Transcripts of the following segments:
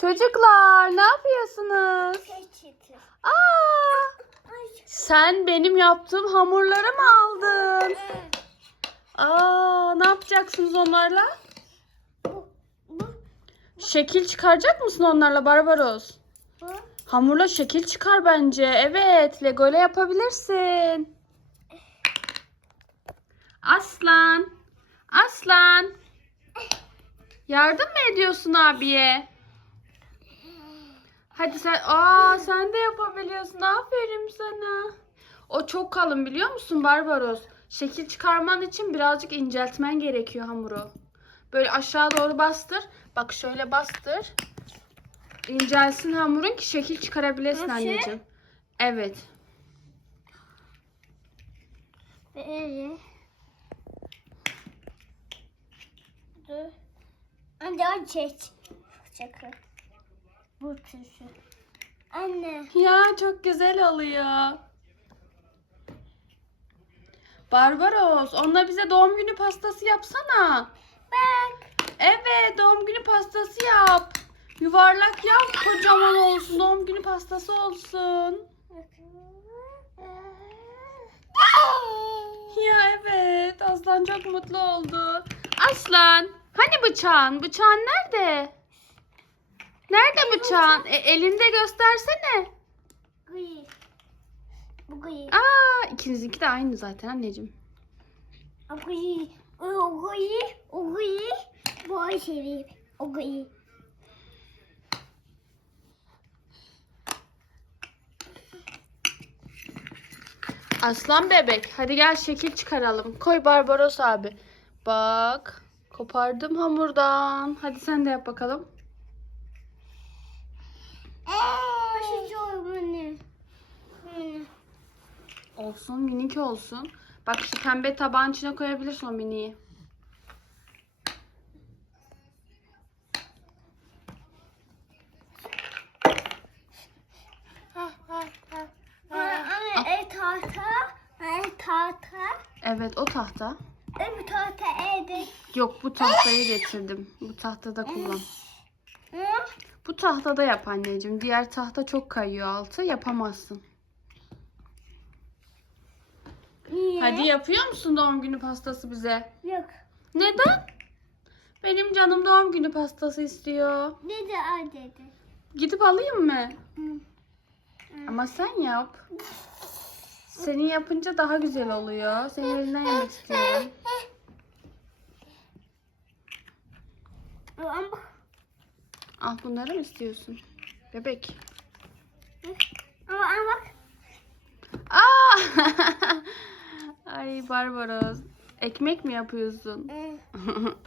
Çocuklar ne yapıyorsunuz? Aa, sen benim yaptığım hamurları mı aldın? Aa, ne yapacaksınız onlarla? Şekil çıkaracak mısın onlarla Barbaros? Hamurla şekil çıkar bence. Evet, Lego ile yapabilirsin. Aslan. Aslan. Yardım mı ediyorsun abiye? Hadi sen, aa sen de yapabiliyorsun. Aferin sana. O çok kalın biliyor musun Barbaros? Şekil çıkarman için birazcık inceltmen gerekiyor hamuru. Böyle aşağı doğru bastır. Bak şöyle bastır. İncelsin hamurun ki şekil çıkarabilesin Nasıl? anneciğim. Evet. Böyle. Dur. Anne o çek. Çakı. Bu tüsü. Anne. Ya çok güzel oluyor. Barbaros, onunla bize doğum günü pastası yapsana. Bak. Evet, doğum günü pastası yap. Yuvarlak yap, kocaman olsun. Doğum günü pastası olsun. Ya evet, Aslan çok mutlu oldu. Aslan, hani bıçağın? Bıçağın nerede? Nerede bıçağın? E, elinde göstersene. Gıyı. Bu gıyı. Aa, ikinizinki de aynı zaten anneciğim. O gıyı. O gıyı. O gıyı. Bu ay seveyim. O gıyı. Aslan bebek, hadi gel şekil çıkaralım. Koy Barbaros abi. Bak, kopardım hamurdan. Hadi sen de yap bakalım. Olsun, minik olsun. Bak şu pembe tabağın içine koyabilirsin o miniyi. Evet, o tahta. El tahta evde. Yok, bu tahtayı getirdim. Bu tahtada kullan. Bu tahtada yap anneciğim. Diğer tahta çok kayıyor altı. Yapamazsın. Niye? Hadi yapıyor musun doğum günü pastası bize? Yok. Neden? Benim canım doğum günü pastası istiyor. Dedi ay dedi. Gidip alayım mı? Hı. Ama sen yap. Senin yapınca daha güzel oluyor. Senin elinden yemek istiyorum. Ama Al bunları mı istiyorsun? Bebek. ama ama bak. Aa! Ay Barbaros. Ekmek mi yapıyorsun?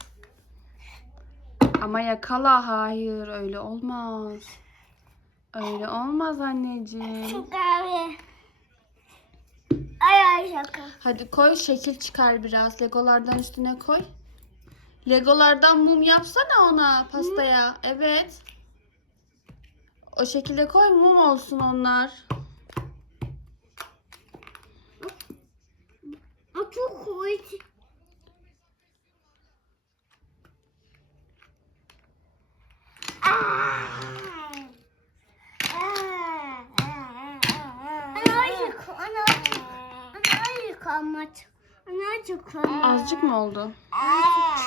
Ama yakala. Hayır öyle olmaz. Öyle olmaz anneciğim. Çok abi. Ay ay şaka. Hadi koy şekil çıkar biraz. Legolardan üstüne koy. Legolardan mum yapsana ona pastaya. Evet. O şekilde koy mum olsun onlar. O çok hoş. Anacık, anacık, anlat. Azıcık mı oldu?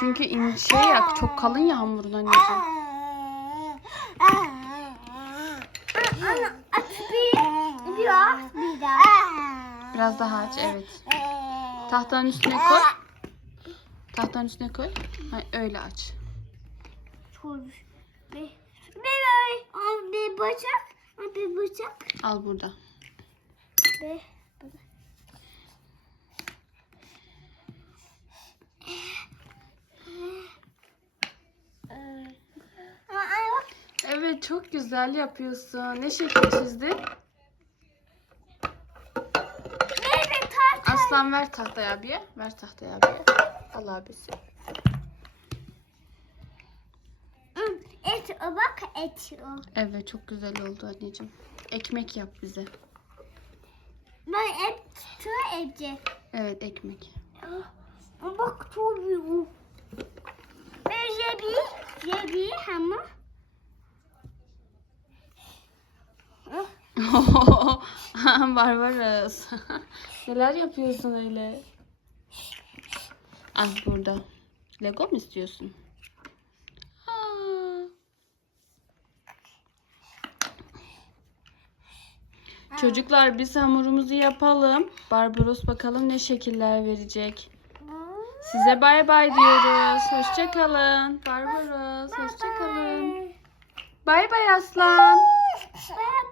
Çünkü in şey ya çok kalın ya hamurun anneciğim. Ana aç bir, bir aç bir daha. Biraz daha aç evet. Tahtanın üstüne koy. Tahtanın üstüne koy. Ha, öyle aç. Bir, bir, al bir bıçak, bir bıçak, Al burada. bir. Ama anne bak. Evet çok güzel yapıyorsun. Ne şekil çizdin? Aslan ver tahtaya abiye. Ver tahtaya abiye. Al abisi. Hı, Et o bak et o. Evet çok güzel oldu anneciğim. Ekmek yap bize. Ben et tu evde. Evet ekmek. Ama Bak çok büyük. Ben yebi, yebi ama Barbaros. Neler yapıyorsun öyle? Ah burada. Lego mu istiyorsun? Aa. Çocuklar biz hamurumuzu yapalım. Barbaros bakalım ne şekiller verecek. Size bay bay diyoruz. Hoşça kalın. Barbaros hoşça kalın. Bay bay aslan.